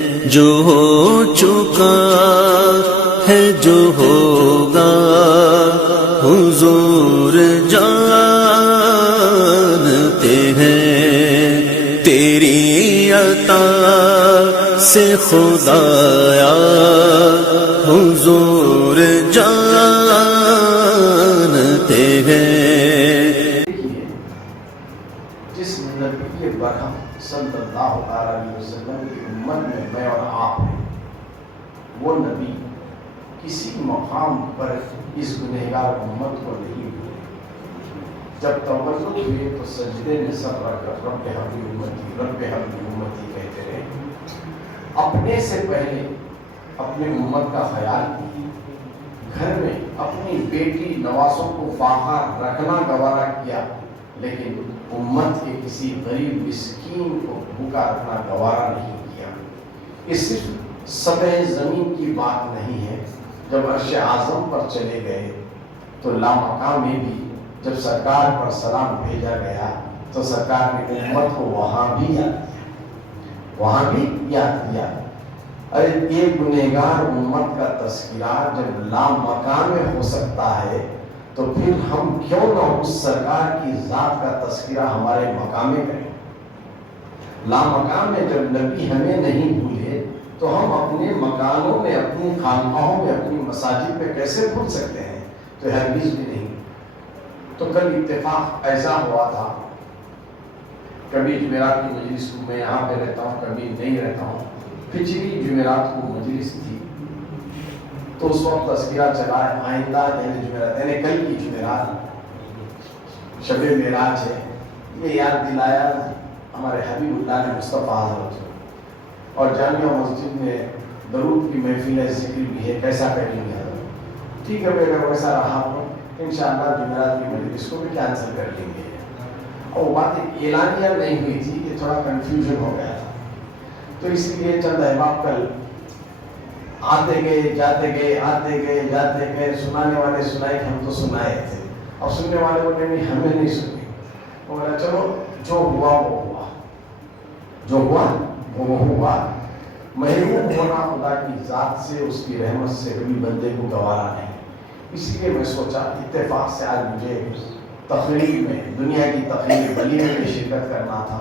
جو ہو چکا ہے جو ہوگا حضور جانتے ہیں تیری عطا سے خدایا حضور جانتے ہیں۔ جس نبی برہم صلی اللہ علیہ وسلم کی امت میں اور آپ ہیں، وہ نبی کسی مقام پر اس گنہگار امت کو نہیں بھولے۔ جب توجہ ہوئے تو سجدے میں سر رکھ کر رب حبلی امتی رب حبلی امتی کہتے رہے۔ اپنے سے پہلے اپنے امت کا خیال کیے، گھر میں اپنی بیٹی نوازوں کو فاخر رکھنا گوارا کیا، لیکن امت کے کسی غریب مسکین کو بھوکا رکھنا گوارا نہیں کیا۔ یہ صرف سطح زمین کی بات نہیں ہے۔ جب عرش اعظم پر چلے گئے تو لامقام میں بھی جب سرکار پر سلام بھیجا گیا تو سرکار نے امت کو وہاں بھی یاد کیا۔ ارے یہ گنہگار امت کا تذکرہ جب لامقام میں ہو سکتا ہے تو پھر ہم کیوں نہ اس سرکار کی ذات کا تذکرہ ہمارے مقام میں کریں۔ لامقام میں جب نبی ہمیں نہیں بھولے تو ہم اپنے مکانوں میں، اپنی خانقاہوں میں، اپنی مساجد میں کیسے بھول سکتے ہیں؟ تو ہرگز بھی نہیں۔ تو کل اتفاق ایسا ہوا تھا، کبھی جمعرات کی مجلس کو میں یہاں پہ رہتا ہوں، کبھی نہیں رہتا ہوں۔ پچھلی جمعرات کو مجلس تھی تو اس وقت تذکرہ چلا ہے آئندہ یعنی جمعرات، یعنی کل کی جمعرات شب معراج ہے۔ یہ یاد دلایا ہمارے حبیب اللہ نے مصطفیٰ حضرت، اور جامعہ مسجد میں درود کی محفل ذکر بھی ہے، کیسا کریں گے حضرت؟ ٹھیک ہے، اگر ویسا رہا تو انشاءاللہ جمعرات کی مجلس کو بھی کینسل کر لیں گے۔ اور وہ بات اعلانیہ نہیں ہوئی تھی، یہ تھوڑا کنفیوژن ہو گیا تھا، تو اس لیے چند احباب کل آتے گئے جاتے گئے، سنانے والے سنائے کہ ہم تو سنائے تھے، اور سننے والے نے بھی ہمیں نہیں سنی۔ وہ بولا چلو جو ہوا وہ ہوا، جو ہوا وہ ہوا۔ محروم ہونا خدا کی ذات سے، اس کی رحمت سے کبھی بندے کو گوارا نہیں۔ اسی لیے میں سوچا اتفاق سے آج مجھے تقریب میں، دنیا کی تقریب ولیمے میں شرکت کرنا تھا،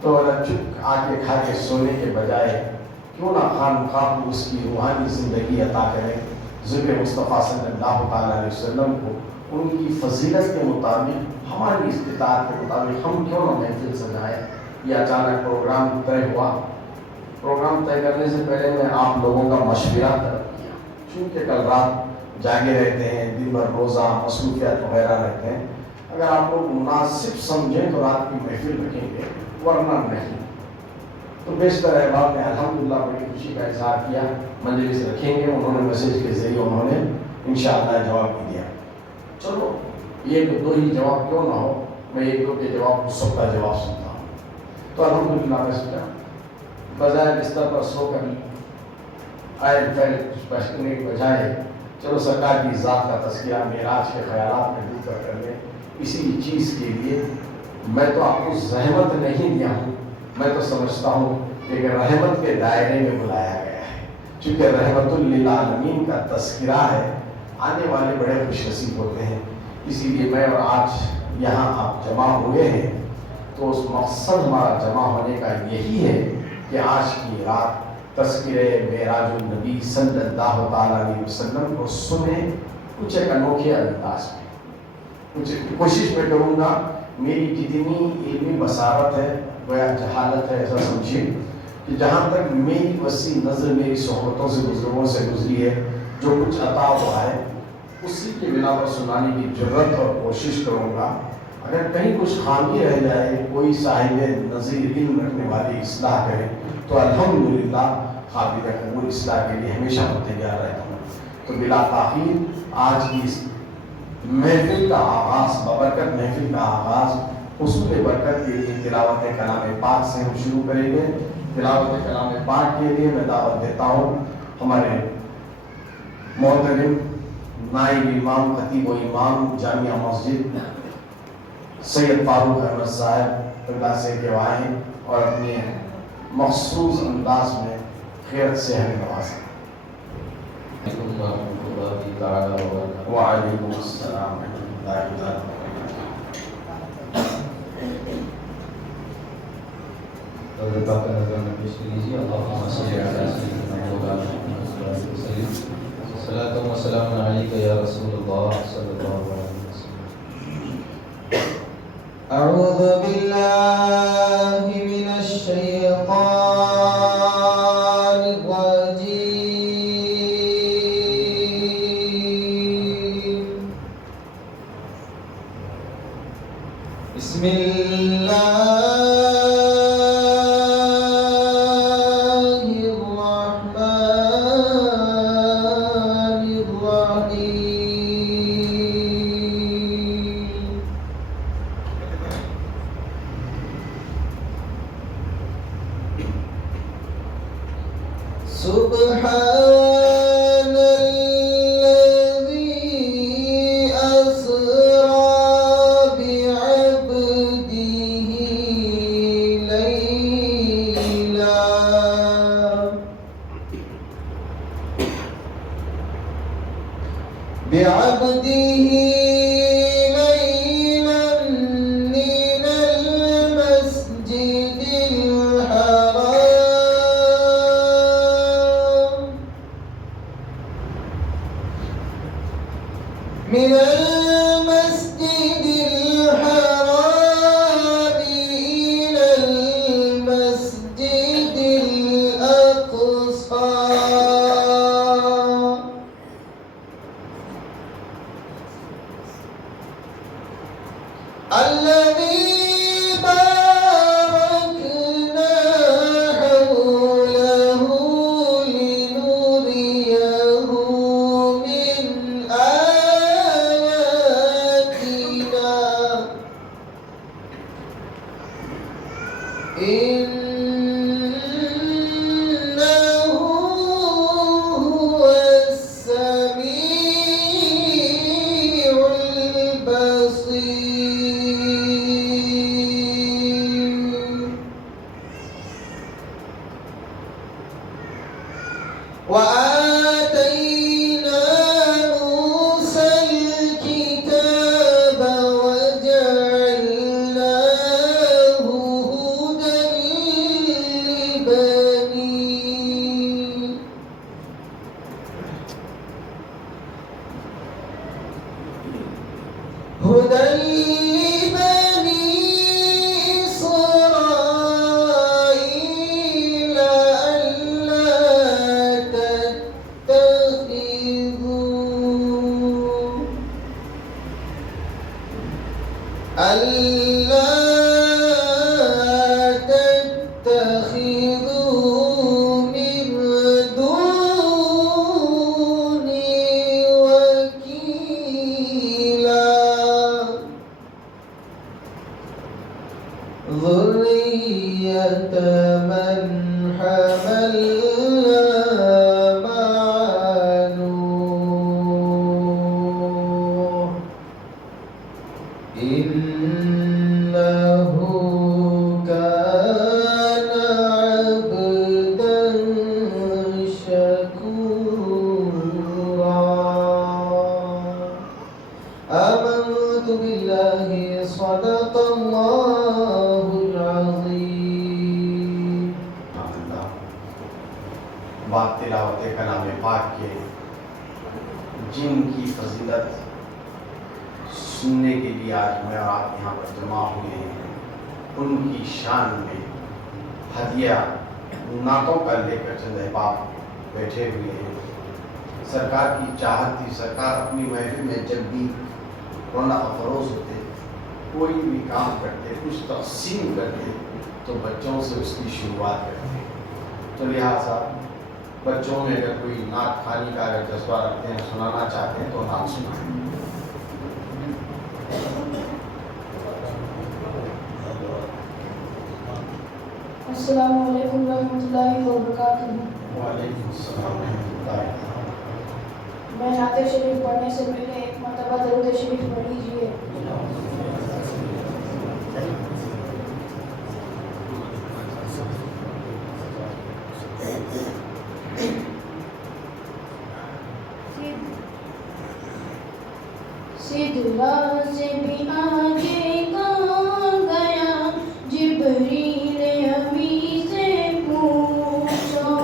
تو چپ آ کے کھا کے سونے کے بجائے کیوں نہ خواہ اس کی روحانی زندگی عطا کرے، ذکر مصطفیٰ صلی اللہ علیہ وسلم کو ان کی فضیلت کے مطابق، ہماری استطاعت کے مطابق ہم کیوں نہ محفل سجائیں۔ یہ اچانک پروگرام طے ہوا۔ پروگرام طے کرنے سے پہلے میں آپ لوگوں کا مشورہ طلب کیا، چونکہ کل رات جاگے رہتے ہیں، دن بھر روزہ مصروفیات وغیرہ رہتے ہیں، اگر آپ لوگ مناسب سمجھیں تو رات کی محفل رکھیں گے، ورنہ نہیں۔ تو بیشتر احباب نے الحمدللہ بڑی خوشی کا اظہار کیا، مجلس رکھیں گے، انہوں نے میسیج کے ذریعے انہوں نے انشاءاللہ جواب بھی دیا۔ چلو یہ دو ہی جواب کیوں نہ ہو، میں ایک دو کے جواب کو سب کا جواب سنتا ہوں۔ تو الحمدللہ میں سوچا بجائے بستر پر سو کر آئے پہلے بیٹھنے کے بجائے چلو سرکار کی ذات کا تذکرہ معراج کے خیالات میں ڈوب کر لیں۔ اسی چیز کے لیے میں تو آپ کو زحمت نہیں دیا ہوں، میں تو سمجھتا ہوں کہ رحمت کے دائرے میں بلایا گیا ہے، چونکہ رحمت للعالمین کا تذکرہ ہے، آنے والے بڑے خوش نصیب ہوتے ہیں۔ اسی لیے میں اور آج یہاں آپ جمع ہوئے ہیں تو اس مقصد ہمارا جمع ہونے کا یہی ہے کہ آج کی رات تذکرہ معراج النبی صلی اللہ علیہ وسلم کو سنیں، کچھ ایک انوکھے انداز میں، کچھ کوشش میں کروں گا میری جتنی علمی بصارت ہے گویا جہالت ہے ایسا سمجھیے، کہ جہاں تک میری وسیع نظر میری صحبتوں سے بزرگوں سے گزری ہے، جو کچھ عطا ہوا ہے اسی کی بنا پر سنانے کی جرت اور کوشش کروں گا۔ اگر کہیں کچھ خامی رہ جائے، کوئی صاحب نظیر علم رکھنے والی اصلاح کرے تو الحمدللہ قابل قبول اصلاح کے لیے ہمیشہ تیار رہتا ہوں۔ تو بلا تاخیر آج کی اس محفل کا آغاز، ببرکت محفل کا آغاز حصول برکت کے لیے تلاوت کلام پاک سے ہم شروع کریں گے۔ تلاوت کلام پاک کے لیے میں دعوت دیتا ہوں ہمارے محترم نائب امام خطیب و امام جامعہ مسجد سید فاروق احمد صاحب اللہ سے گواہیں اور اپنے مخصوص انداز میں خیرت سے ہمیں نوازیں. وعلیکم السلام ورحمۃ اللہ وبرکاتہ. السلام علیکم یا رسول اللہ صلی اللہ علیہ وسلم. اعوذ باللہ من الشیطان الرجیم. بسم اللہ سبحان الذي أسرى بعبده ليلا من المسجد الحرام من المسجد الحرام إلى المسجد الأقصى الذي باركنا حوله لنريه من آياتنا إنه هو السميع البصير. وآتينا موسى الكتاب وجعلناه هدى لبني إسرائيل ألا تتخذوا من دوني وكيلا ذرية من حملنا مع نوح إنه كان عبدا شكورا. آمنت بالله صدق الله العظيم. بات تلاوت کلام پاک کے جن کی فضیلت سننے کے لیے آج میں اور آپ یہاں پر جمع ہوئے ہیں، ان کی شان میں ہدیہ نعتوں کا لے کر چند احباب بیٹھے ہوئے ہیں. سرکار کی چاہت تھی، سرکار اپنی محفل میں جب بھی رونق افروز ہوتے، کوئی بھی کام کرتے، کچھ تقسیم کرتے تو بچوں سے اس کی شروعات کرتے. تو لہٰذا بچوں میں اگر کوئی نعت خوانی کا اگر جذبہ رکھتے ہیں، سنانا چاہتے ہیں تو نعت سنائیں. السلام علیکم ورحمۃ اللہ وبرکاتہ. وعلیکم السلام ورحمۃ اللہ. میں نعت شریف پڑھنے سے پہلے ایک مرتبہ درود شریف پڑھ لیجیے. سدرا سے بھی آگے کون گیا جبریل امی سے پوچھو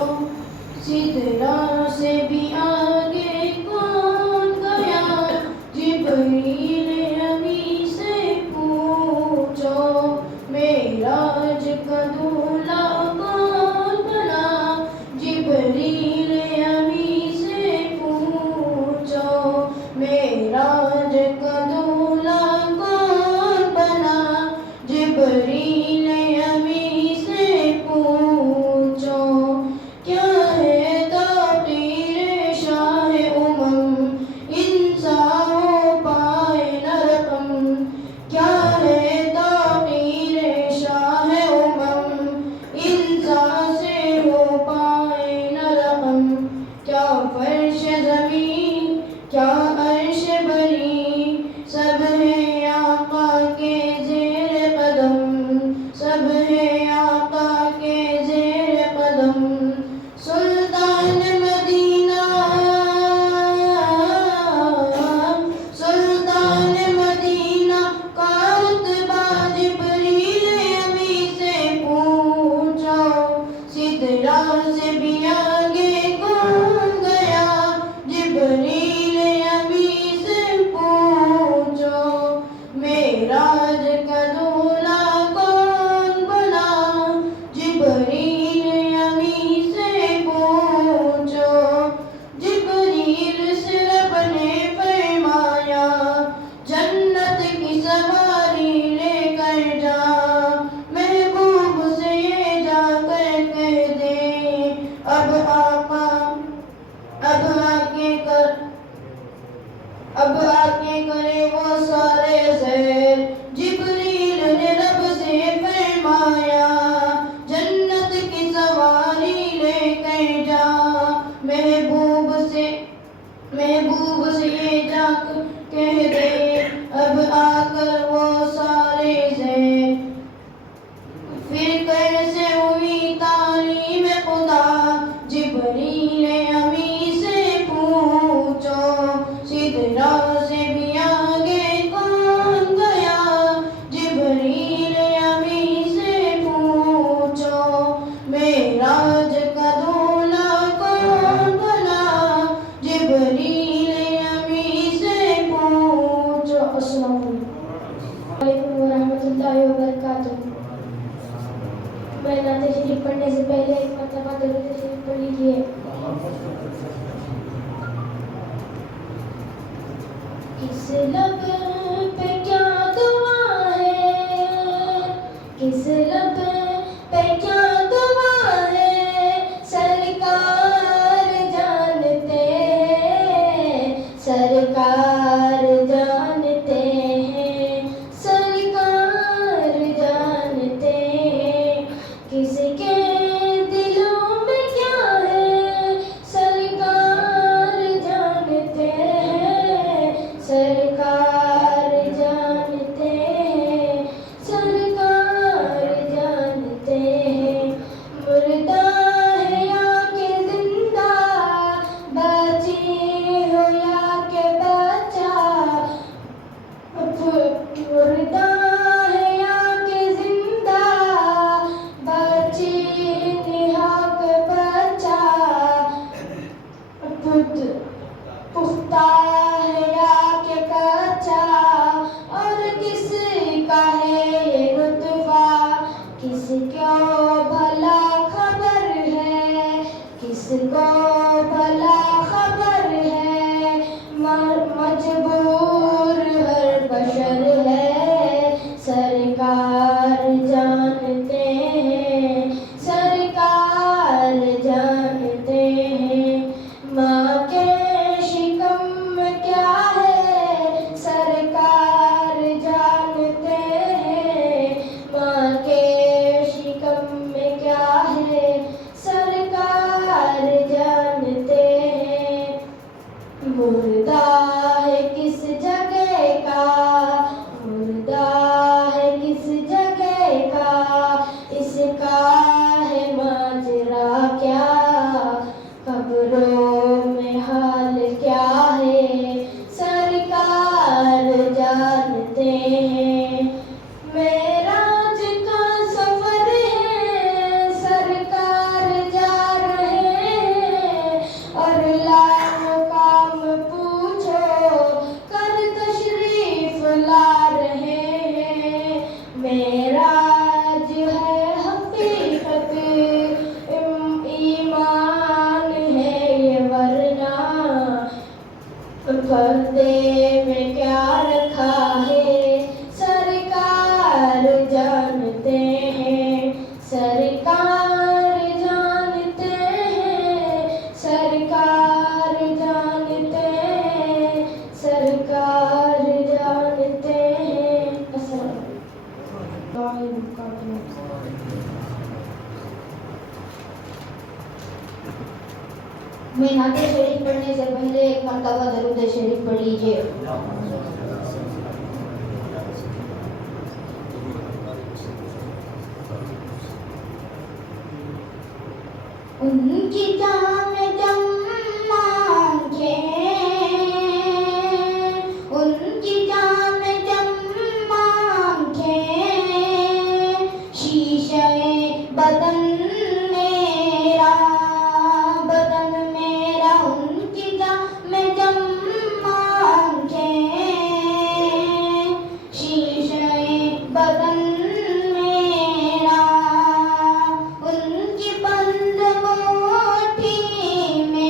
سدرا سے بھی آگے کون گیا جبریل امی سے پوچھو معراج کا دولہا کون بنا جبریل امی سے پوچھو معراج کا دولہا کون بنا جبریل امی سے پوچھو کیا ہے تقدیر شاہ انسان ہو پائے نہ رقم کیا ہے تقدیر شاہ انسان سے ہو پائے نہ رقم کیا فرش زمین کیا عرش بری سب ہے آقا کے زیر قدم سب ہے آقا کے زیر قدم سلطان مدینہ کا رتبہ جبریل امی سے پوچھو سدرا سے بھی آگے کون گیا جبریل امی سے پوچھو معراج کا دولہا کون بنا جبریل امی سے پوچھو جبریل سے رب نے فرمایا جنت کی سواری لے کر جا محبوب سے یہ جا کر کہہ دے اب آکے کرے وہ سارے سیر جبریل نے رب سے فرمایا جنت کی سواری لے کر جا محبوب سے یہ جا کر کہہ دے اب آ کر وہ سارے زیر پھر کیسے ہوئی تعلیم خدا جبریل امی سے پوچھو سدرا سے بھی آگے کون گیا جبریل امی سے پوچھو معراج کا دولہا کون بنا جبریل امی سے پوچھو السلام علیکم ورحمۃ اللہ وبرکاتہ میں نعت شریف پڑھنے سے پہلے ایک مرتبہ درود شریف پڑھ لیجیے کس لب پہ کیا دعا ہے کس لب پہ کیا دعا ہے سرکار جانتے ہیں سرکار جانتے ہیں سرکار جانتے ہیں کس کے دلوں میں کیا ہے سرکار جانتے ہیں سرکار پردے میں کیا رکھا ہے سرکار جانتے ہیں، سرکار جانتے ہیں، سرکار جانتے ہیں، سرکار جانتے ہیں۔ السلام علیکم۔ میں نعت شریف پڑھنے سے پہلے ایک مرتبہ درود شریف پڑھ لیجیے۔ ان کی جام جم آنکھیں، ان کی جام جم آنکھیں، شیشہ بدن میرا، بدن میرا، ان کی جام جم آنکھیں، شیشہ بدن میرا، ان کی بند مٹھی میں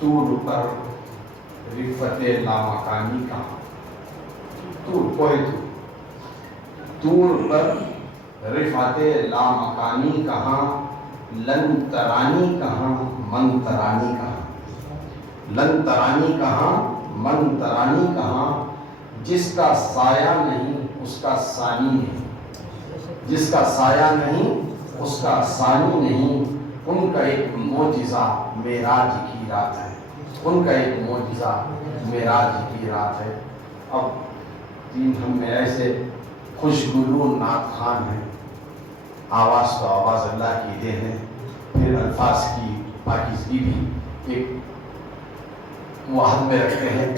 طور پر رفت لامکانی کہاں؟ طور کوہ طور پر رفعت لامکانی کہاں، لن ترانی کہاں، من ترانی کہاں؟ لن ترانی کہاں، من ترانی کہاں؟ جس کا سایہ نہیں اس کا ثانی نہیں، جس کا سایہ نہیں اس کا ثانی نہیں، ان کا ایک معجزہ معراج کی رات ہے، ان کا ایک معجزہ معراج کی رات ہے۔ اب تین ہم میں ایسے خوشگلو نعت خوان ہیں، آواز تو آواز اللہ کی دین ہے، پھر الفاظ کی پاکیزگی بھی ایک وحد میں رکھتے ہیں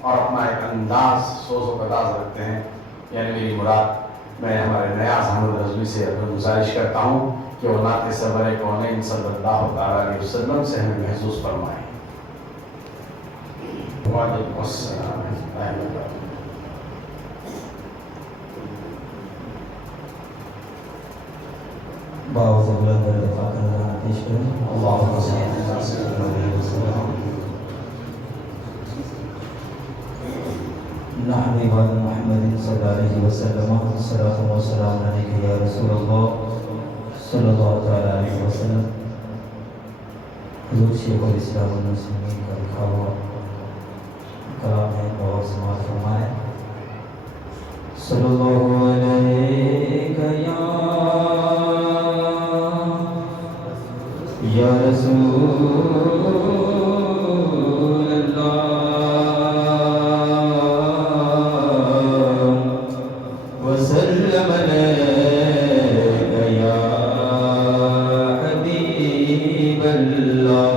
اور اپنا ایک انداز سوز و بداز رکھتے ہیں۔ یعنی میری مراد، میں ہمارے نیاز احمد رضوی سے گزارش کرتا ہوں کہ وہ نعت سرور کونین صلی اللہ تعالیٰ علیہ وسلم سے ہمیں محسوس فرمائیں۔ وعلیکم السلام ورحمۃ اللہ وبرکاتہ۔ باوز بلند ارتفاع کا پیش کریں۔ اللہم صلی اللہ علیہ وسلم۔ نحن عباد محمد صلی اللہ علیہ وسلم، الصلاۃ والسلام علیک یا رسول اللہ صلی اللہ تعالیٰ علیہ وسلم۔ حضور شیخ الاسلام والمسلمین کا لکھا ہوا کلام ہے، اور سماعت فرمائیں۔ صلی اللہ علیہ یا رسول اللہ وسلم علیک یا حبیب اللہ،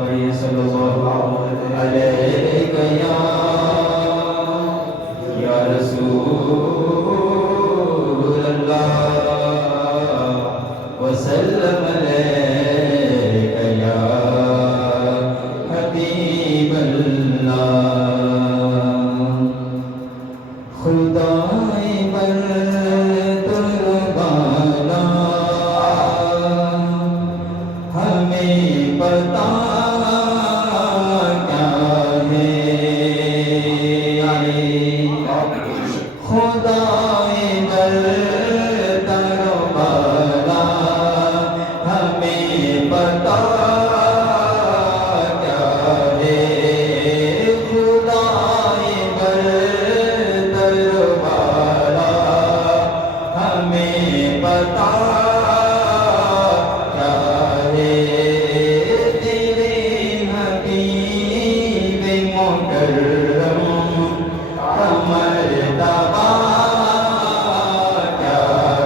پڑھیے صلی اللہ علیک یا رسول اللہ وسلم علیک یا حبیب اللہ۔ خدائے بردبانا ہمیں پتا کیا ہے، خدائے بردبانا ہمیں پتا کیا ہے، خدائے بردبانا ہمیں پتا کیا ہے، تیرے حبیب مکرم کا مرتبہ کیا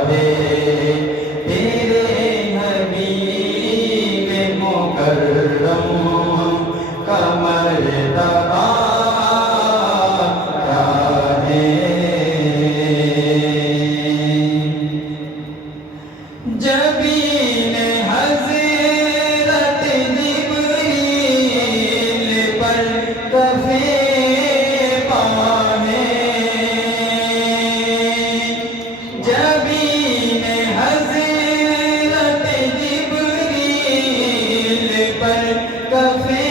ہے، تیرے حبیب مکرم کا مرتبہ کیا ہے۔ جبین حضرت جبریل پر کفے پانے، جبین حضرت جبریل پر کفے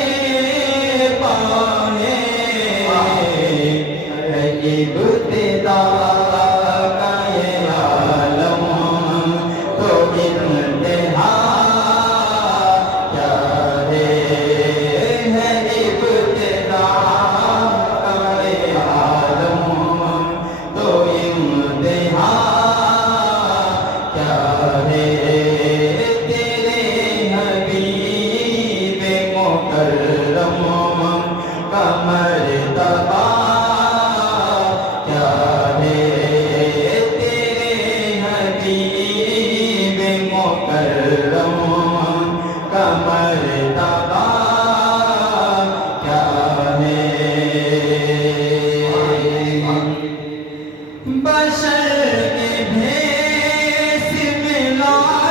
پانے، ہے ابتدا کا یہ عالم تو انتہا کیا ہے، ابتدا کا یہ عالم تو انتہا کیا ہے، تیرے حبیب مکرم کا مرتبہ کیا ہے، تیرے حبیب مکرم کا مرتبہ کیا ہے۔ بشر کے بھیس میں لایا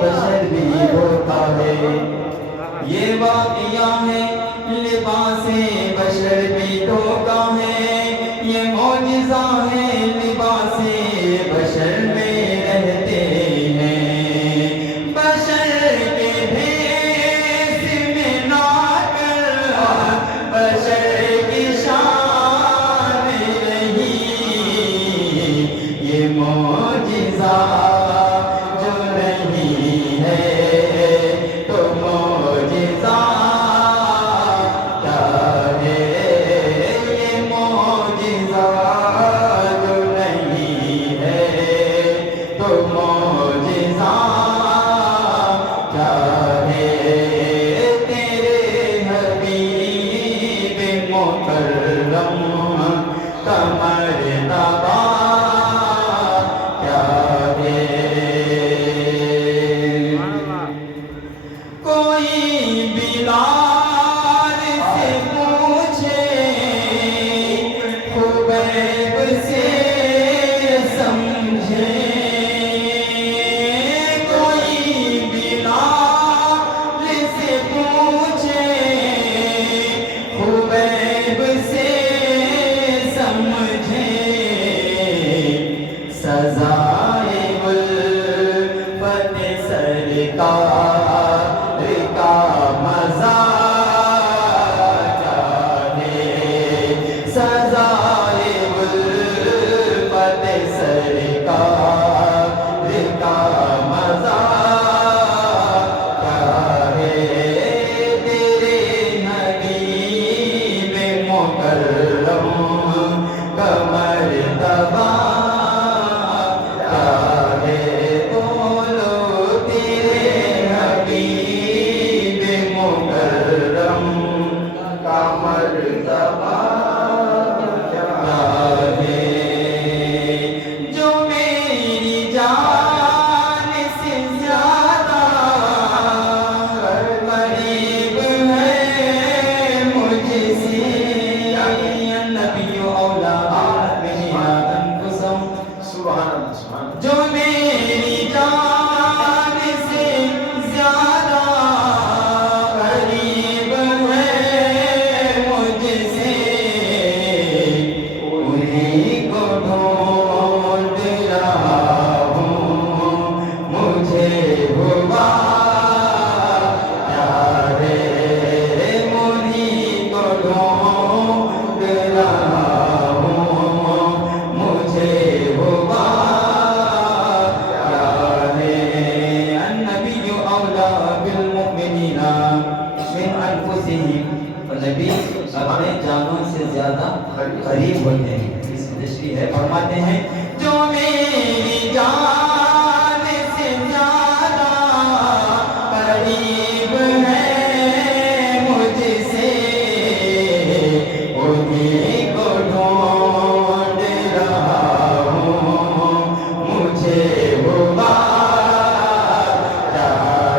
بشر بھی ہوتا ہے. یہ واقعہ ہے لباس بشر بھی دھوکا ہے. یہ معجزہ ہے لباس بشر میں رہتے ہیں. بشر کے بھیس میں نہ کر بشر کی شان رہی. یہ معجزہ جو نہیں ہے تو معجزہ کیا ہے. یہ معجزہ جو نہیں ہے تو معجزہ کیا ہے. تیرے حبیب مکرم کا مرتبہ کیا ہے. کوئی بلال سے پوچھے خبیب سے سمجھے. کوئی بلال سے پوچھے خبیب سے سمجھے. سزائے الفت سرکار کا مزہ کیا ہے. سزائے الفت سرکار کا مزہ کیا ہے. تیرے حبیب مکرم کا مرتبہ کیا ہے. بولو تیرے حبیب مکرم کا مرتبہ کیا ہے. جو میری جان سے زیادہ قریب ہے مجھ سے. النبی اولیٰ من انفسہم. سبحان اللہ سبحان اللہ. جو میری جان سے زیادہ قریب ہے مجھ سے. انہیں کو ڈھونڈ رہا ہوں مجھے ہوا کیا ہے. انہیں کو ڈھونڈ رہا ہوں مجھے ہوا کیا ہے. النبی اولیٰ بالمؤمنین من انفسہم. نبی اپنے جانوں سے زیادہ قریب ہوتے ہیں. اس میں تشریح ہے. فرماتے ہیں جو میری جان سے زیادہ قریب ہے مجھ سے. انہیں کو ڈھونڈ رہا ہوں مجھے ہوا کیا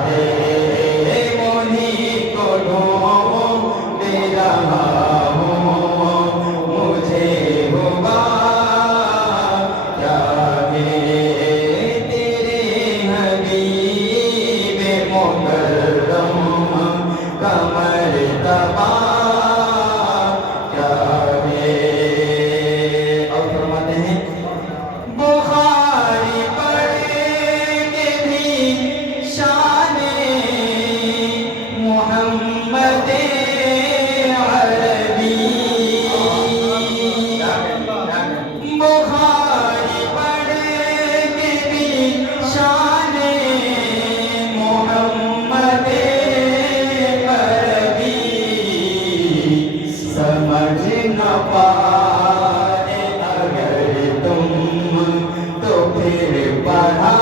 ہے. انہیں کو ڈھونڈ رہا ہوں مجھے ہوا کیا ہے. تیرے حبیب مکرم کا مرتبہ کیا ہے. اور فرماتے ہیں بخاری پڑھ کے بھی شان محمد عربی. بخاری پڑھ کے بھی شان محمد عربی. سمجھ نہ پائے اگر تم تو پھر پڑھا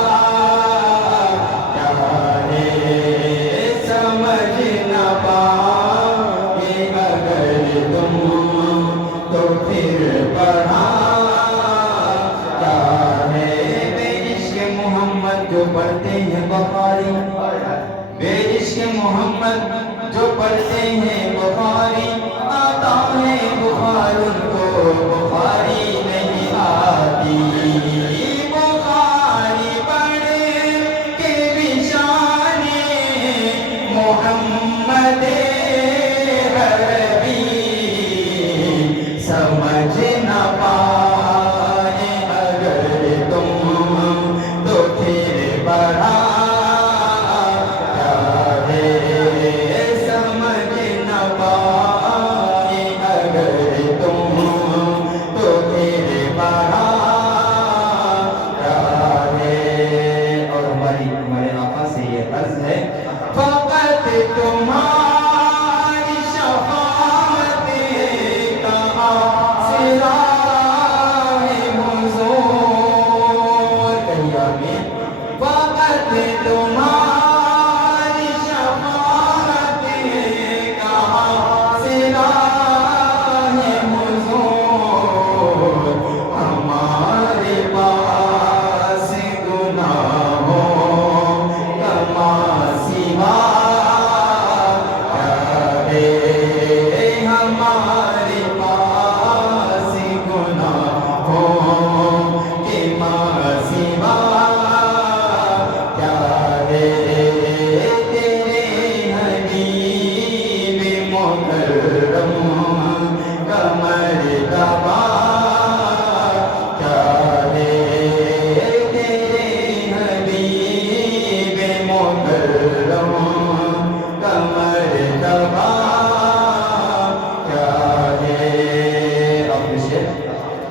کیا ہے. سمجھ نہ پائے اگر تم تو پھر پڑھا کیا ہے. بے عشق محمد جو پڑھتے ہیں بخاری. بے عشق محمد جو پڑھتے ہیں بخاری. آتا ہے بخار ان کو بخاری نہیں آتی. بخاری پڑھ کے بھی مدے عربی سمجھ نہ پائے اگر تم تو پھر بڑا پیارے سمجھ نہ پائے اگر تم تو پھر بڑا پیارے. اور ہمارے آقا سے یہ عرض ہے فقط تمہاری شفاعت کا حاصلہ ہے حضور. کہیں آمین. فقط تمہاری شفاعت کا حاصلہ ہے حضور. ہمارے پاس گناہوں کما سوا پیارے ہمارے پاس گناہوں کے ماں سوا پیارے تیرے حبیب مکرم کمر دبا پیارے تیرے حبیب مکرم کمر دبا پیارے. اپنے شعر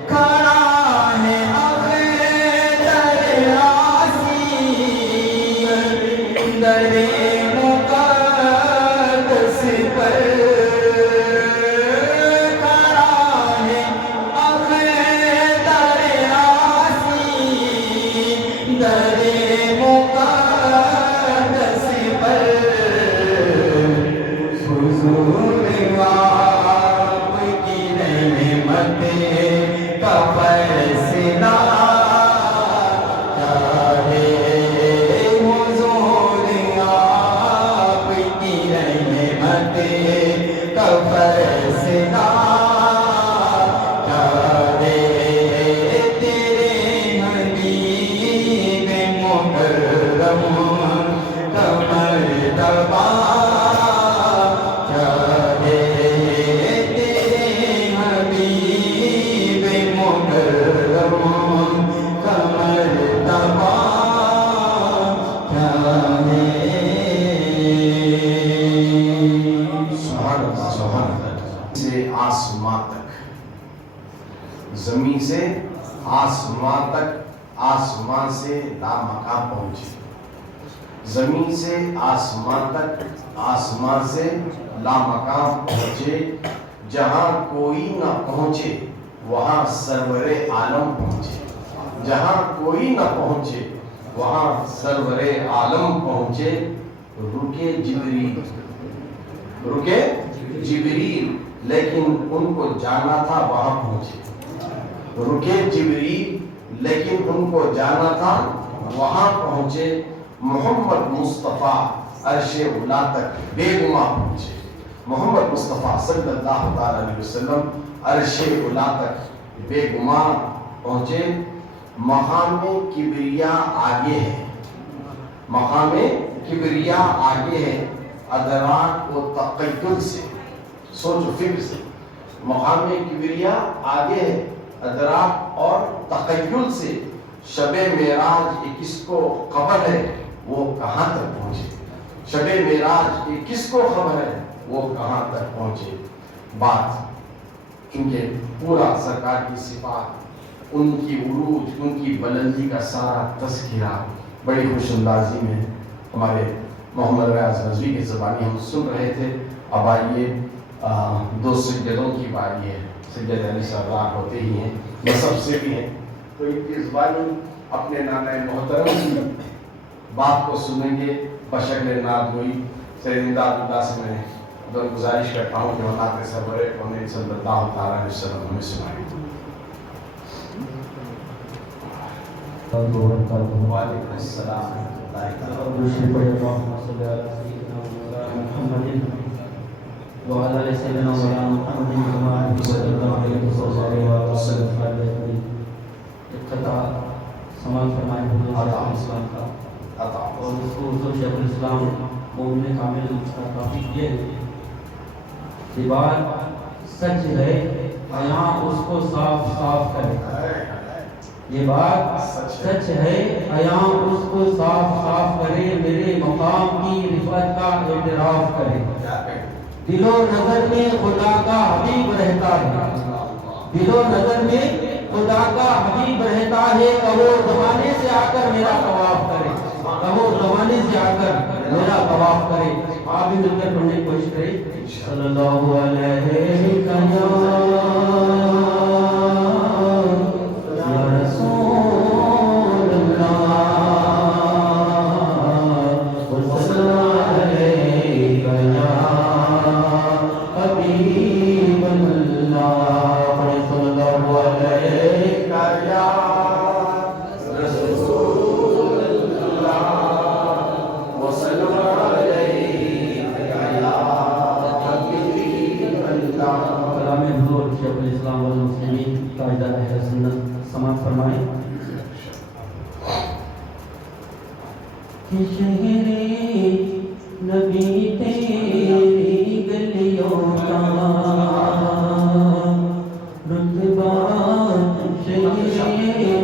کھڑا ہے اختر آسین در مقدس پر. کھڑا ہے اختر آسین در مقدس پر. حضور آپ کی رحمت کا فیصلہ چاہے. حضور آپ کی رحمت کا فیصلہ چاہے. تیرے حبیب مکرم کمر دبا چاہے. تیرے حبیب مکرم کمر دبا چاہے. سبحان اللہ سبحان اللہ. سے آسمان تک، زمین سے آسمان تک، آسمان سے لامکان پہنچے. زمین سے آسمان تک، آسمان سے لامکان پہنچے. جہاں کوئی نہ پہنچے وہاں سرور عالم پہنچے. جہاں کوئی نہ پہنچے وہاں سرور عالم پہنچے. رکے جبریل، رکے جبریل لیکن ان کو جانا تھا وہاں پہنچے. رکے جبریل لیکن ان کو جانا تھا وہاں پہنچے. محمد مصطفیٰ عرش اولا تک بے گماں پہنچے. محمد مصطفیٰ صلی اللہ تعالی علیہ وسلم عرش اولا تک بے گماں پہنچے. مقام کبریا آگے ہے، مقام کبریا آگے ہے ادراک و تقیل سے، سوچ و فکر سے. مقام کبریا آگے ہے ادراک اور تقیل سے. شب معراج کس کو خبر ہے وہ کہاں تک پہنچے. شب معراج کس کو خبر ہے وہ کہاں تک پہنچے. بات چونکہ پورا سرکار کی صفات، ان کی عروج، ان کی بلندی کا سارا تذکرہ بڑی خوش اندازی میں ہمارے محمد ریاض رضوی کی زبانی ہم سن رہے تھے. اب آئیے دو سجدوں کی باری ہے. سجدہ علی سردار ہوتے ہی ہیں، نصب سے بھی ہیں، تو ان کی زبانی اپنے نانا محترم کی بات کو سنیں گے بشکل نعت گوئی. سید امداد اللہ سے میں گزارش کرتا ہوں کہ وقات سرور کونین صلی اللہ تعالیٰ علیہ وسلم ہمیں سنائیں. وعلیکم السلام وعلى آل سيدنا مولانا محمد كما صلى الله عليه وسلم. اقتداء سماع فرمائے حضور اسلام کا عطا اور اس کو حضور شیخ الاسلام مومن کامل کا ٹاپک یہ ہے کہ بات سچ ہے بیاں اس کو صاف صاف کرے. یہ بات سچ ہے بیاں اس کو صاف صاف کرے, میرے مقام کی رفعت کا اعتراف کرے. دل و نظر میں خدا کا حبیب رہتا ہے, دل و نظر میں خدا کا حبیب رہتا ہے. کہو زمانے سے آ کر میرا طواف کرے, کہو زمانے سے آ کر میرا طواف کرے. آپ بھی مل کر پڑھنے کی کوشش کریں. صلی اللہ علیہ وسلم یا رسول اللہ وسلم علیک یا حبیب اللہ. صلی اللہ علیہ یا رسول اللہ وسلم علیک یا حبیب اللہ. کلام حضور شیخ الاسلام والمسلمین تاجدار اہل سنت سماعت فرمائیں. کہ شہر نبی تیری گلیوں کا رتبہ, شہر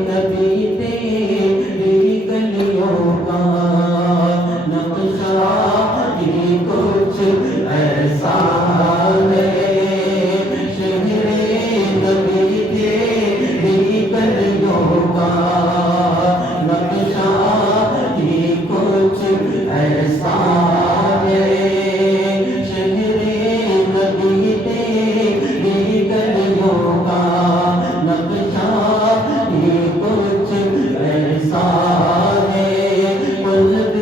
نبی تیری گلیوں کا نقشہ ہی کچھ ایسا ہے. شہر نبی تیری گلیوں کا نقشہ ہی کچھ ایسا ہے. شہر نبی تیری گلیوں کا نقشہ ہی کچھ ایسا ہے. قلب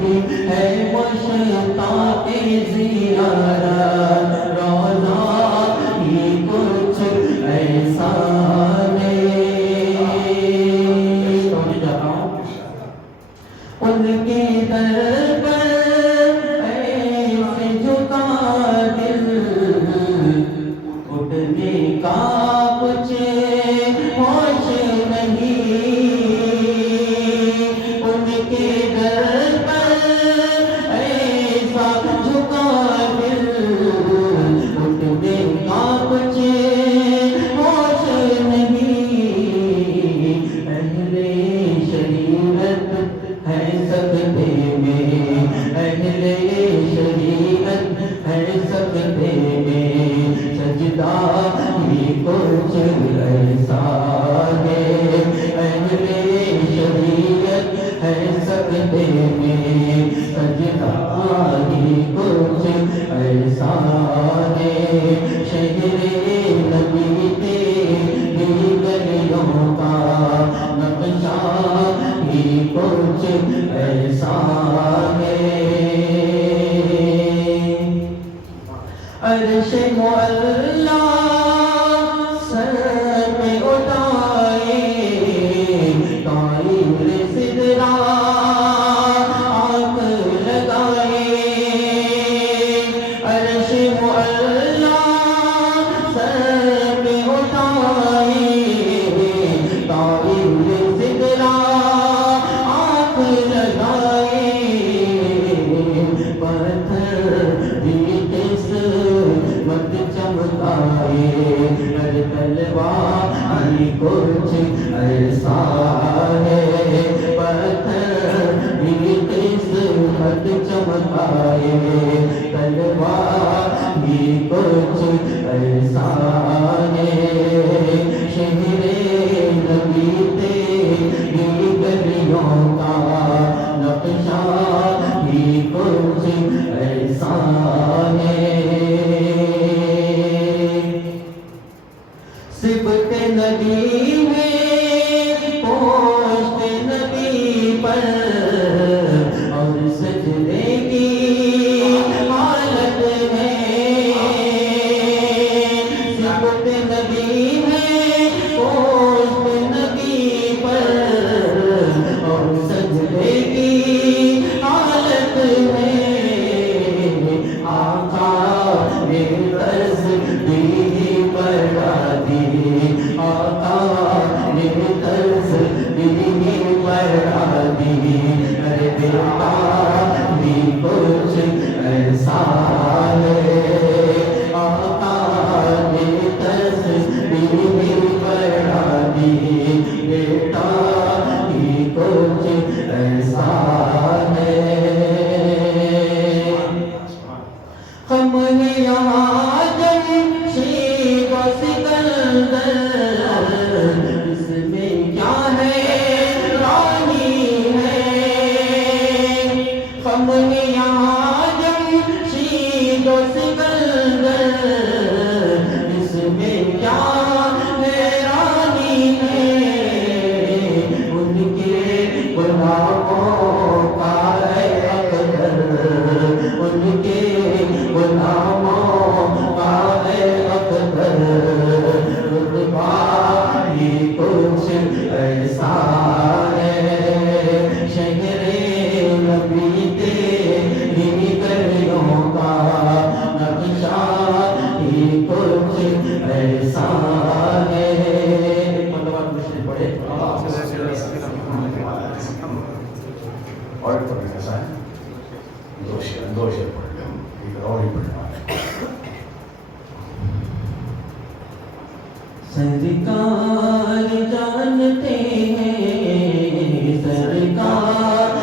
بھی ہے مشتاق زیارت, روضہ ہی کچھ ایسا ہے. سمجھ جاتا ہوں ان کے در پر ایسے جھکا دل, اٹھنے کا کچھ ہوش نہیں. ان کے در پر ایسا جھکا دل, اٹھنے کا کچھ ہوش نہیں. اہل شریعت ہے سکتے میں, اہل شریعت ہے سکتے میں, سجدہ ہی کچھ ایسا ہے. اہل شریعت ہے سکتے میں, سجدہ ہی کچھ ایسا ہے. شہر نبی تیری گلیوں کا نقشہ ہی کچھ ایسا ہے. عرش معلا سر پہ اٹھائے, طائر سدرا آنکھ لگائے. عرش معلا سر پہ اٹھائے, طائر سدرا آنکھ لگائے. پتھر بھی قسمت چمکائے, ہر تلوار ہی کچھ ایسا ہے. پتھر بھی قسمت چمکائے, تلوار بھی کچھ ایسا ہے. شہر نبی تیری گلیوں کا نقشہ ہی کچھ ایسا ہے. صفت نبی میں پوشت نبی پر, اور سجدے کی حالت میں. صفت نبی میں پوشت نبی پر, اور سجدے کی حالت میں. آقا نے تصدیق بڑھا دی, آقا ہی کچھ ایسا ہے آقا نے تسبیح پڑھانی بیٹا ہی کچھ ایسا ہے ہم نے یہاں جمشید و سکندر اس میں کیا ہے رانی ہے ہم نے یہاں جمشید و سکندر اس میں کیا ہے رانی ہے ان کے غلاموں کا ہے اقدر ان کے غلاموں کا ہے اقدر رتبہ ہی کچھ ایسا ہے شہر نبی تیری گلیوں کا نقشہ ہی کچھ ایسا ہے مطلب مشکل پڑے اور پڑھنے کیسا ہے دو شعر پڑھ لیں ایک اور ہی پڑھنے والے سرکار جانتے ہیں سرکار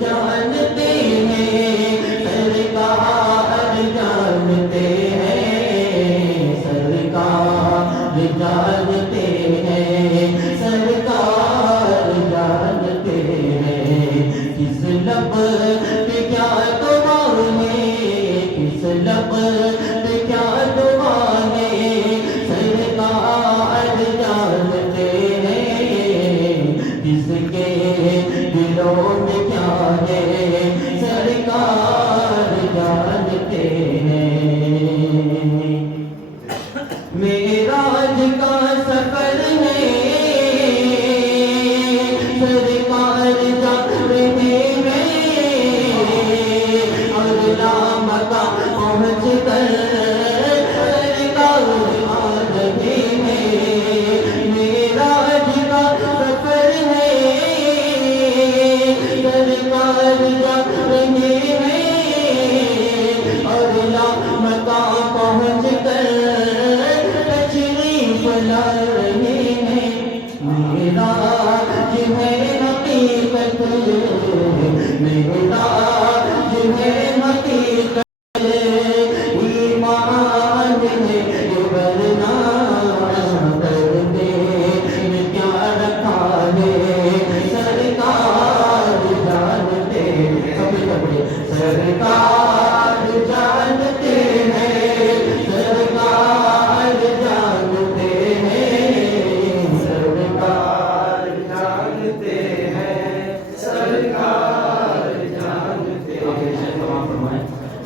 جانتے ہیں سرکار جانتے ہیں سرکار جانتے ہیں سرکار جانتے ہیں کس لب پہ کیا دعا ہے کس لب پہ کیا دعا ہے سرکار جانتے ہیں کس کے دلوں میں کیا ہے سرکار جانتے ہیں معراج کا سفر ہے سرکار جا رہے ہیں اور رام کا پہنچ کر سرکار آ رہے ہیں معراج کا سفر ہے سرکار جا رہے ہیں اور رام کا پہنچ کر تشریف لا رہے ہیں معراج ہے حقیقت معراج ہے حقیقت ایمان ہے یہ ورنہ کرنے میں کیا رکھا ہے سرکار جانتے سرکار جانتے ہیں سرکار جانتے ہیں سرکار جانتے ہیں سرکار جانتے ہیں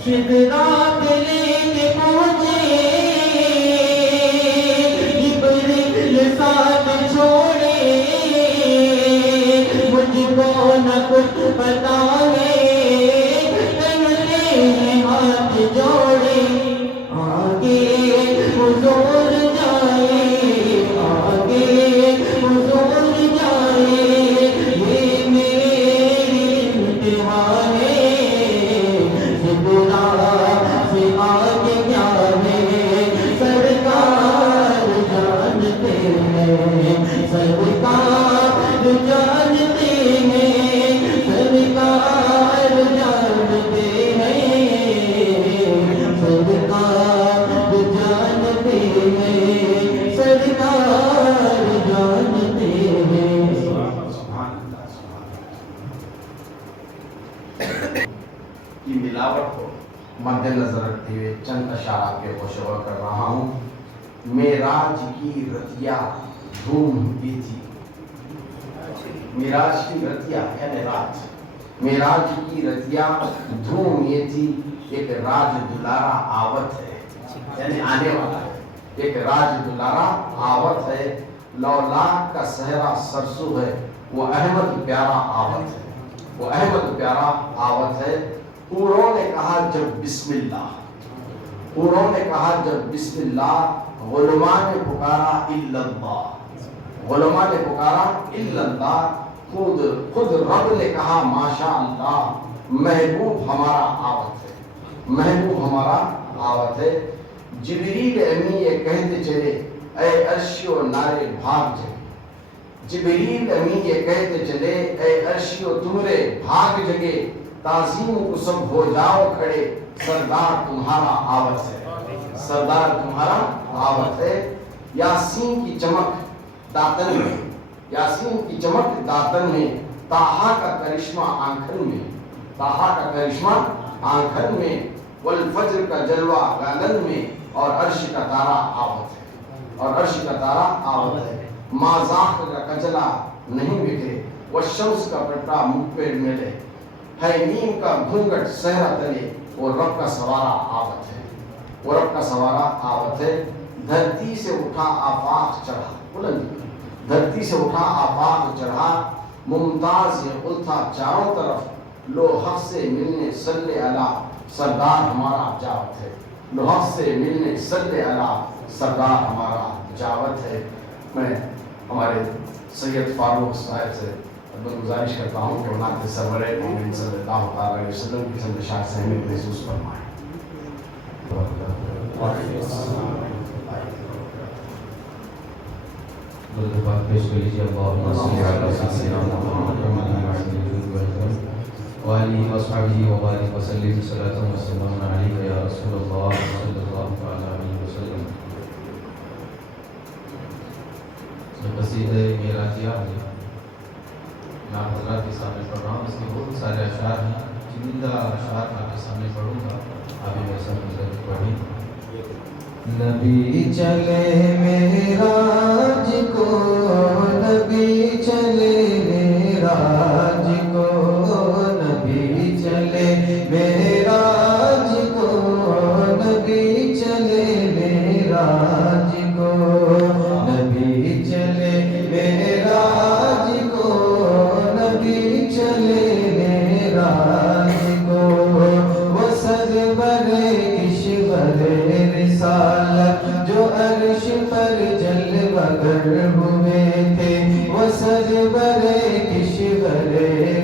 شدرات لے کے پہنچے جبریل ساتھ چھوڑے مجھ کو نہ کچھ پتا ہے کہتے ہیں ہاتھ جوڑے آگے حضور جائے آگے حضور جائے یہ میری انتہا ہے سے آگے کیا ہے سرکار جانتے ہیں سرکار جانتے ہیں سرکار جانتے ہیں سرکار جانتے ہیں سرکار جانتے ہیں کی ملاوٹ کو مد نظر رکھتے ہوئے چند اشعار آپ کے خوشبو کر رہا ہوں معراج کی رتیا دھوم یہ تھی معراج کی رتیا ہے معراج کی رتیا دھوم یہ تھی ایک راج دلارا آوت ہے یعنی آنے والا ہے ایک راج دلارا آوت ہے لولاک کا صحرا سرسو ہے وہ احمد پیارا آوت ہے وہ احمد پیارا آوت ہے اوروں نے کہا جب بسم اللہ اوروں نے کہا جب بسم اللہ علماء نے پکارا الا اللہ علماء نے پکارا الا اللہ خود رب نے کہا ماشاء اللہ محبوب ہمارا آوت ہے، محبوب ہمارا آوت ہے۔ جبریل امی یہ کہتے چلے اے عرش و نارے بھاگ جگے، جبریل امی یہ کہتے چلے اے عرش و تمرے بھاگ جگے، تعظیم کو سب ہو جاؤ کھڑے، سردار تمہارا آوت ہے، سردار تمہارا آوت ہے۔ یاسین کی چمک داتن میں، یاسین کی چمک داتن میں، طٰہٰ کا کرشمہ آنکھن میں، طٰہٰ کا کرشمہ آنکھن میں، والفجر کا جلوہ گالن میں، اور عرش کا تارا آوت ہے، اور عرش کا تارا آوت ہے۔ مازاق کا کجلا نہیں بکھرے، والشمس کا پٹا منہ پہ ملے، ہے نیم کا گھونگھٹ صحرا تلے، وہ رب کا سوارا آوت ہے، وہ رب کا سوارا آوت ہے۔ دھرتی سے اٹھا آفاق چڑھا، بلند دھرتی سے اٹھا آفاق چڑھا، ممتاز یہ التھا چاروں طرف، لو حق سے ملنے صلی اللہ، سردار ہمارا جاوت ہے، لو حق سے ملنے صلی اللہ، سردار ہمارا جاوت ہے۔ میں ہمارے سید فاروق صاحب سے گزارش کرتا ہوں کہ نعت سرور مومن صلی اللہ تعالی علیہ وسلم کی چند اشعار سے ہمیں محسوس فرمائیں۔ درود پاک پیش کر لیجیے۔ اللہم صلی علی سیدنا محمد وآلہ وصحبہ وبارک وسلم صلاۃ و سلام علیک یا رسول اللہ صلی اللہ تعالی علیہ وسلم۔ یہ قصیدہ معراجیہ ہے، میں آپ حضرات کے سامنے پڑھ رہا ہوں۔ اس میں بہت سارے اشعار ہیں، چندہ اشعار میں آپ کے سامنے پڑھوں گا، آپ یہ سب پڑھیں۔ نبی چلے معراج کو، نبی چلے معراج کو، نبی چلے معراج کو، نبی چلے معراج کو، نبی چلے معراج کو، نبی چلے معراج کو، وہ سرور کشور رسالت جو عرش پر جلوہ گر ہوئے تھے، وہ سرور کشور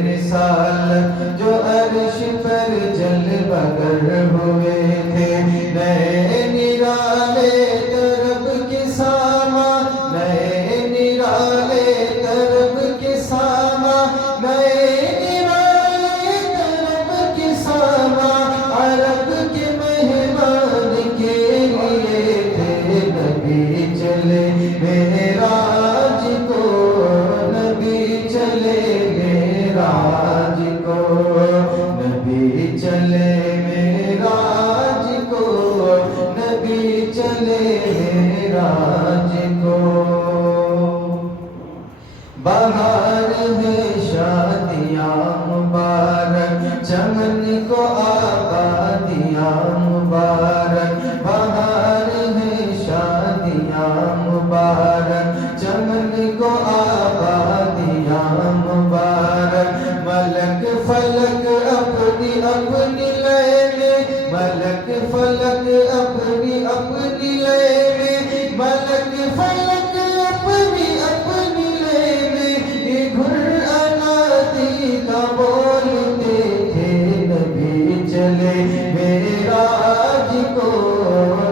رسالت جو عرش پر جلوہ گر ہوئے تھے، نئے نرالے طرب کے ساما، نئے نرالے طرب کے ساما، نئے نرالے طرب کے ساما، عرب کے مہمان کے لیے تھے، نبی چلے معراج کو، نبی چلے معراج کو، نبی چلے معراج کو، نبی چلے معراج کو۔ بہار ہے شادیاں مبارک، چمن کو آبادیاں مبارک، بہار ہے شادیاں مبارک، چمن کو آبادیاں مبارک، ملک فلک اپنی اپنی لے میں، ملک فلک اپنی اپنی لے میں، ملک فلک اپنی اپنی لے میں، یہ گھر اناتی کا بولتے تھے، نبی چلے معراج کو،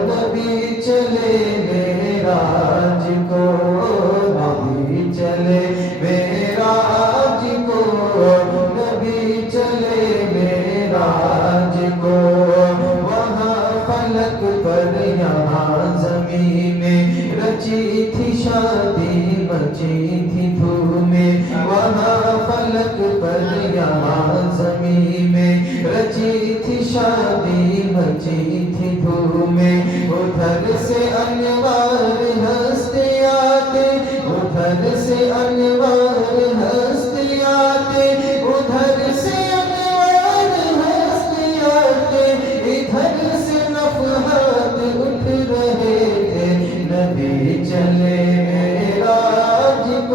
نبی چلے معراج کو، نبی چلے معراج کو، نبی چلے معراج کو، وہاں فلک پر یہاں زمین میں رچی تھی شادی، مچی تھی دھومیں، وہاں فلک پر یہاں زمین میں رچی تھی شادی، مچی تھی دھومیں، ادھر سے انوار ہستے آتے، ادھر سے انوار ہستے آتے، ادھر سے انوار ہستے آتے، ادھر سے نفحات اٹھ رہے تھے، نبی چلے معراج کو،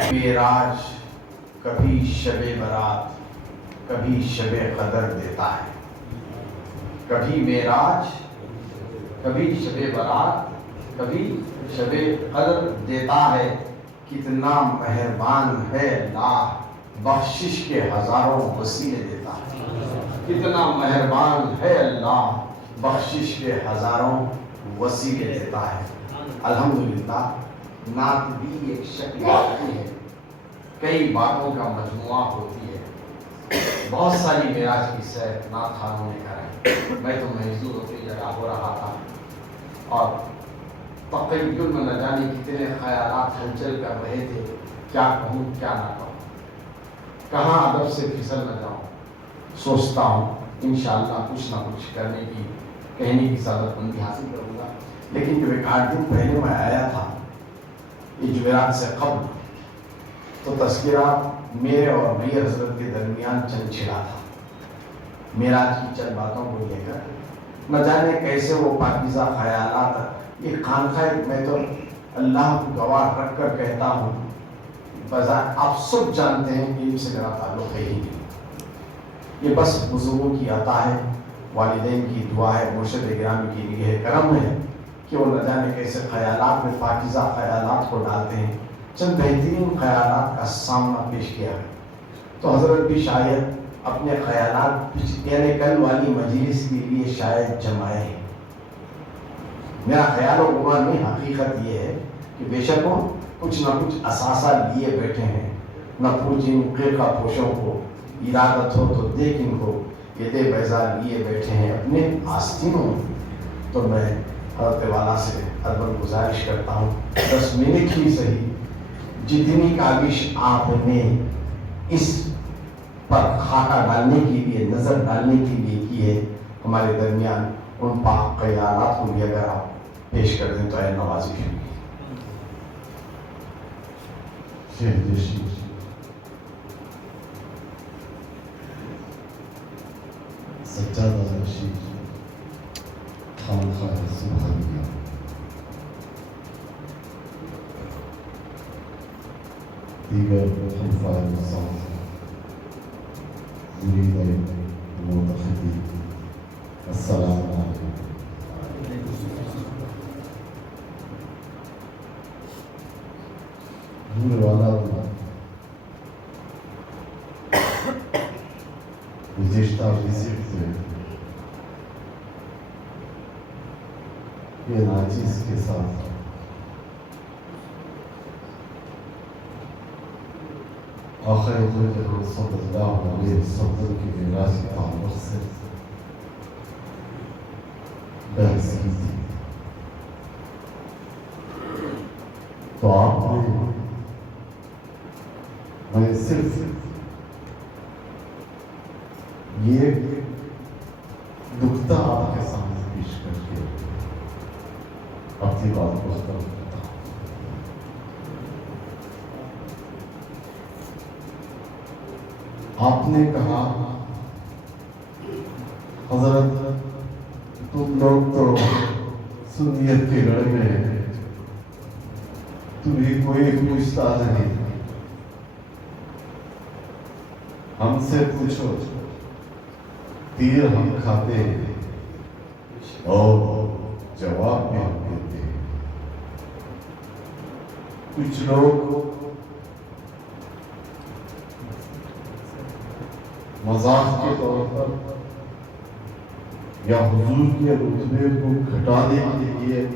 معراج کبھی شب برات کبھی شب قدر دیتا ہے، کبھی معراج کبھی شب برات کبھی شب قدر دیتا ہے، کتنا مہربان ہے اللہ بخشش کے ہزاروں وسیلے دیتا ہے، کتنا مہربان ہے اللہ بخشش کے ہزاروں وسیلے دیتا ہے۔ الحمدللہ نعت بھی ایک شکل ہوتی ہے، کئی باتوں کا مجموعہ ہوتی ہے، بہت ساری معراج کی سیر نعت خانوں نے کرائی، میں تو محظوظ ہوتی جگہ ہو رہا تھا اور تقریباً میں نہ جانے کتنے خیالات ہلچل کر رہے تھے، کیا کہوں کیا نہ کہوں، کہاں ادب سے پھسل نہ جاؤں، سوچتا ہوں انشاءاللہ کچھ نہ کچھ کرنے کی کہنے کی سعادت مندی حاصل کروں گا، لیکن جو ایک 8 دن پہلے میں آیا تھا یہ جمعرات سے قبل، تو تذکرہ میرے اور میر حضرت کے درمیان چند چھڑا تھا معراج کی چند باتوں کو لے کر، نہ جانے کیسے وہ پاکیزہ خیالات، یہ خانقاہ میں تو اللہ کو گواہ رکھ کر کہتا ہوں، بظاہر آپ سب جانتے ہیں علم سے میرا تعلق ہے ہی نہیں، یہ بس بزرگوں کی عطا ہے، والدین کی دعا ہے، مرشد گرامی کی لیے ہے، کرم ہے کہ وہ نہ جانے کیسے خیالات میں پاکیزہ خیالات کو ڈالتے ہیں، چند بہترین خیالات کا سامنا پیش کیا ہے، تو حضرت بھی شاید اپنے خیالات یعنی کل والی مجلس کے لیے شاید جمائے ہیں۔ میرا خیال و گمان میں حقیقت یہ ہے کہ بے شک وہ کچھ نہ کچھ اثاثہ لیے بیٹھے ہیں، نہ پوچھ ان فرقہ پوشوں کو ارادت ہو تو دیکھ ان کو یہ دے بیضا لیے بیٹھے ہیں اپنے آستینوں میں۔ تو میں حضرت والا سے اربن گزارش کرتا ہوں 10 منٹ ہی صحیح جتنی کاوش آپ نے اس پر خاکہ ڈالنے کے لیے، نظر ڈالنے کے لیے کی ہے، ہمارے درمیان ان پاک خیالات کو بھی اگر آپ پیش کر دیں تو اے نوازش ہوگی۔ سجادہ رشید خانقاہ سبحانیہ، دیگر خلفائے مصاف، مریدین متخذین، السلام علیکم۔ حضور والا گزشتہ وزٹ میں یہ ناچیز کے ساتھ آخر حضور صلی اللہ علیہ وسلم کی معراج کے تعلق سے بحث کی تھی، تو آپ نے میں صرف یہ نکتہ آپ کے سامنے پیش کر کے اپنی بات کو ختم کرتا ہوں۔ آپ نے کہا حضرت تم لوگ تو سنیت کے گڑھ میں ہیں، تمہیں کوئی پوچھتا نہیں، ہم سے پوچھو تیر ہم کھاتے ہیں اور جواب میں ہم دیتے ہیں۔ کچھ لوگ مذاق کے طور پر یا حضور کے رتبے کو گھٹانے کے لیے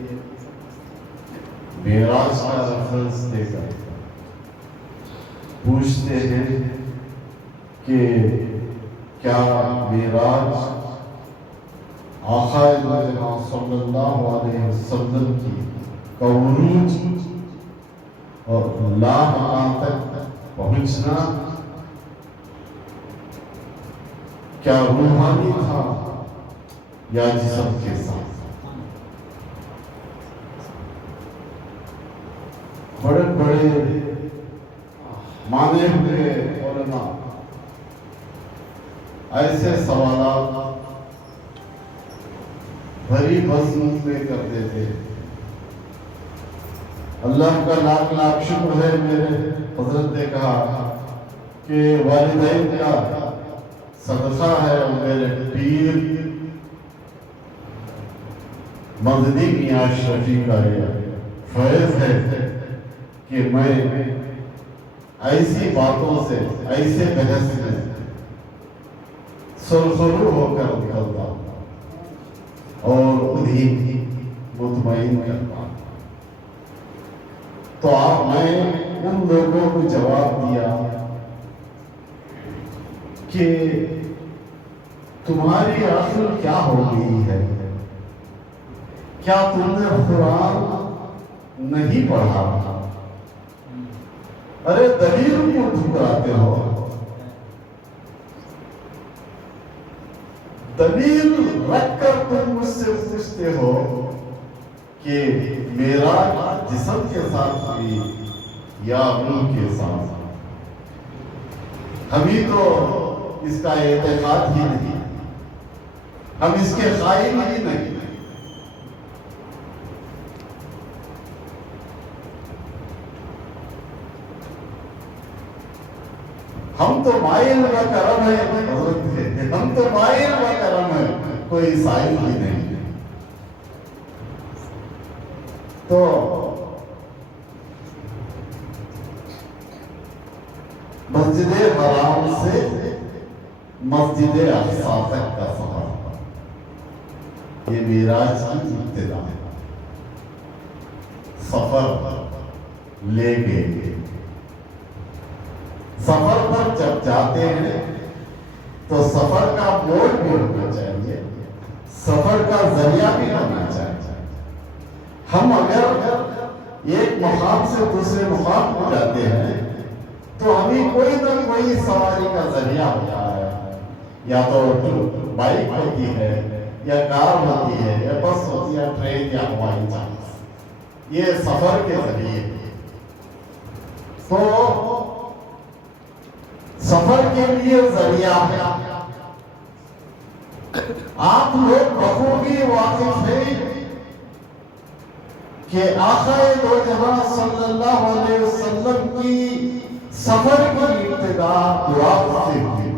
معراج کا ریفرنس دے کر پوچھتے ہیں کہ کیا معراج آقا دو جہاں صلی اللہ علیہ وسلم کی عروج اور لا مقام تک پہنچنا کیا روحانی تھا یا جسم کے ساتھ؟ بڑے بڑے مانے ہوئے علماء ایسے سوالات بھری وزن میں کرتے تھے اللہ کا لاکھ لاکھ شکر ہے میرے حضرت نے کہا کہ والدین کا صدقہ ہے اور میرے پیر مدنی میاں شفیع کا یہ فیض ہے کہ میں ایسی باتوں سے ایسے بحث میں سرخرو ہو کر نکلتا اور انہیں مطمئن کرتا. تو آپ میں ان لوگوں کو جواب دیا کہ تمہاری عقل کیا ہو گئی ہے؟ کیا تم نے قرآن نہیں پڑھا؟ ارے دلیل کیوں ٹھکراتے ہو؟ دلیل رکھ کر تم مجھ سے پوچھتے ہو کہ میرا جسم کے ساتھ بھی یا روح کے ساتھ. ہمیں تو اس کا اعتقاد ہی نہیں، ہم اس کے قائل ہی نہیں. ہم تو مائل و کرم ہے حضرت ہے، ہم تو مائل و کرم ہے، کوئی سائل ہی نہیں. تو مسجد حرام سے مسجد اقصی تک کا سفر، یہ معراج کی ابتدا ہے. سفر لے گئے. سفر پر جب جاتے ہیں تو سفر کا موڈ بھی ہونا چاہیے، سفر کا ذریعہ بھی ہونا چاہیے. ہم اگر ایک مقام سے دوسرے مقام کو جاتے ہیں تو ہمیں کوئی نہ کوئی سواری کا ذریعہ ہوتا ہے، یا تو بائک ہوتی ہے یا کار ہوتی ہے یا بس ہوتی ہے، ٹرین یا ہوائی جہاز، یہ سفر کے ذریعے. تو سفر کے لیے ذریعہ ہے. آپ لوگ بخوبی واقف ہیں کہ آقا دو جہاں صلی اللہ علیہ وسلم کی سفر کی ابتدا براق سے ہوئی.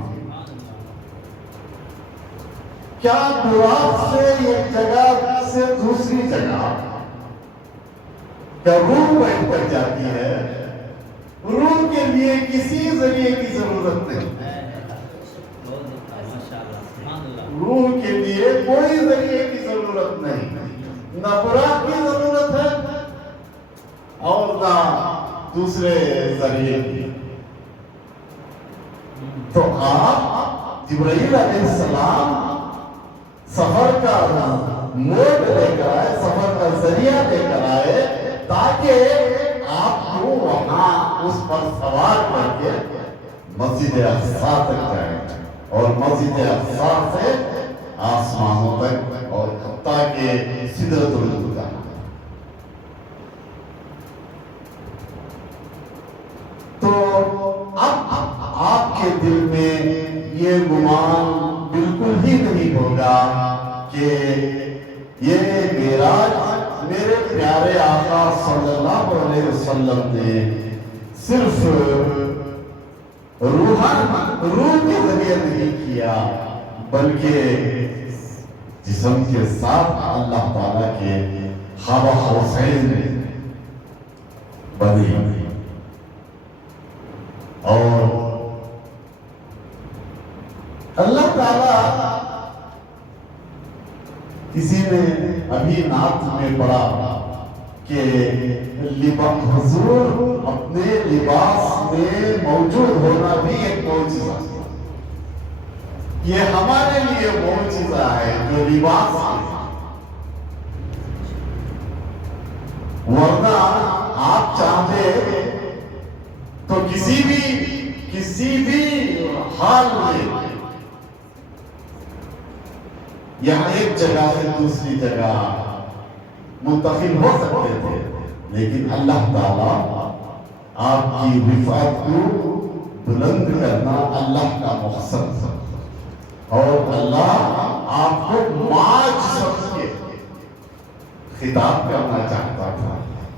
کیا براق سے ایک جگہ سے دوسری جگہ کیا روح بیٹھ کر جاتی ہے؟ روح کے لیے کسی ذریعے کی ضرورت نہیں. روح کے لیے کوئی ذریعے کی ضرورت نہیں، نہ براق کی ضرورت ہے اور نہ دوسرے ذریعے کی. تو آپ جبرائیل علیہ السلام سفر کا موڈ لے کر آئے، سفر کا ذریعہ لے کر آئے تاکہ آپ کو وہاں اس پر سوار کر کے مسجد اقصی تک جائیں اور مسجد اقصی سے آسمانوں تک اور حتیٰ کہ سدرۃ المنتہا. تو اب آپ کے دل میں یہ گمان بالکل ہی نہیں ہوگا کہ یہ معراج میرے پیارے آقا صلی اللہ علیہ وسلم نے صرف روح کے ذریعے نہیں کیا بلکہ جسم کے ساتھ اللہ تعالیٰ کے خواب حسین بنی. اور اللہ تعالیٰ کسی نے ابھی نعت میں پڑھا کہ حضور اپنے لباس میں موجود ہونا بھی ایک معجزہ. یہ ہمارے لیے معجزہ ہے جو لباس ہے، ورنہ آپ چاہتے تو کسی بھی حال میں یہاں ایک جگہ سے دوسری جگہ منتقل ہو سکتے تھے، لیکن اللہ تعالیٰ آپ کی رفعت کو بلند کرنا اللہ کا مقصد ہے، اور اللہ آپ کو ماج سمجھ کے خطاب کرنا چاہتا تھا